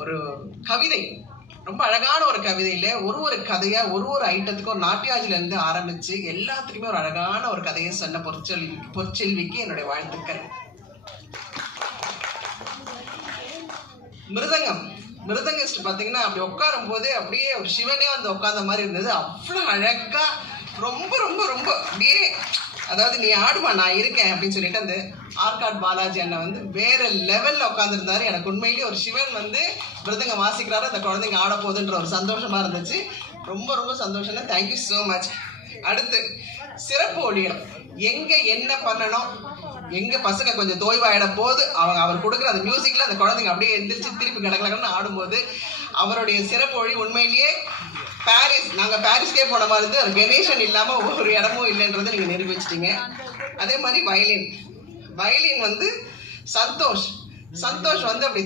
ஒரு கவிதை, ரொம்ப அழகான ஒரு கவிதையில ஒரு கதையா ஒரு ஐட்டத்துக்கும் நாட்டியாஜில இருந்து ஆரம்பிச்சு எல்லாத்துக்குமே ஒரு அழகான ஒரு கதையை சொன்ன பொற்செல்விக்கு என்னுடைய வாழ்த்துக்கள். மிருதங்கிஸ்ட் பாத்தீங்கன்னா அப்படி உட்காரும் போதே அப்படியே ஒரு சிவனே வந்து உட்கார்ந்த மாதிரி இருந்தது. அவ்வளவு அழகா ரொம்ப ரொம்ப ரொம்ப அப்படியே, அதாவது நீ ஆடுமா நான் இருக்கேன் அப்படின்னு சொல்லிட்டு அந்த ஆர்காட் பாலாஜி அண்ணன் வந்து வேற லெவல்ல உட்காந்துருந்தாரு. எனக்கு உண்மையிலேயே ஒரு சிவன் வந்து மிருதங்க வாசிக்கிறாரு, அந்த குழந்தைங்க ஆட போகுதுன்ற ஒரு சந்தோஷமா இருந்துச்சு. ரொம்ப ரொம்ப சந்தோஷம். Thank you so much. அடுத்து சிறப்பு ஒளியம், எங்க என்ன பண்ணணும், எங்க பசங்க கொஞ்சம் தோய்வாயிட போது அவர் கொடுக்குற அந்த மியூசிக்ல அந்த குழந்தைங்க அப்படியே எந்திரிச்சு திருப்பி கிடக்கலன்னு ஆடும்போது அவருடைய சிறப்பு ஒளி உண்மையிலேயே நாங்க பாரிஸ்கே போன மாதிரி இருந்து கணேசன் இல்லாம ஒரு இடமும் இல்லைன்றதை நீங்க நிரூபிச்சிட்டீங்க. அதே மாதிரி வயலின் வந்து சந்தோஷ் வந்து அப்படி